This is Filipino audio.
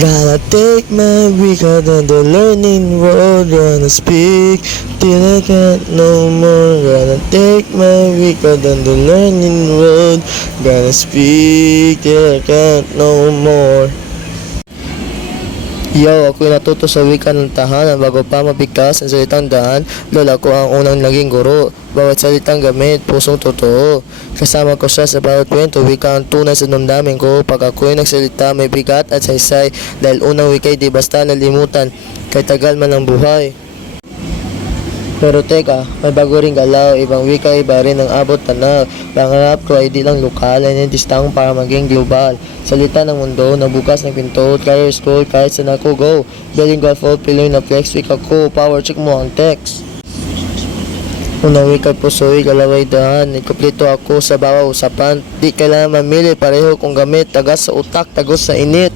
Gotta take my record on the learning road. Gonna speak till I can't no more. Gotta take my record on the learning road. Gonna speak till I can't no more. Yo, ako'y natuto sa wika ng tahanan bago pa mabigkas ang salitang daan. Lola ko ang unang naging guro. Bawat salitang gamit, pusong totoo. Kasama ko siya sa bawat kwento, wika ang tunay sa damdamin ko. Pag ako'y nagsalita, may bigat at saysay. Dahil unang wika'y di basta nalimutan, kahit tagal man ang buhay. Pero teka, may bago ring galaw, ibang wika, iba rin ang abot tanaw. Pangarap ko ay di lang lokal, ay nindistang para maging global. Salita ng mundo, nabukas ng pinto, career school, kahit saan ako go. Bilingual full, piloy na flex, wika ko, power check mo ang text. Unang wika puso'y galaway daan, ikuplito ako sa bawat usapan. Di kailangan mamili, pareho kong gamit, tagas sa utak, tagos sa init.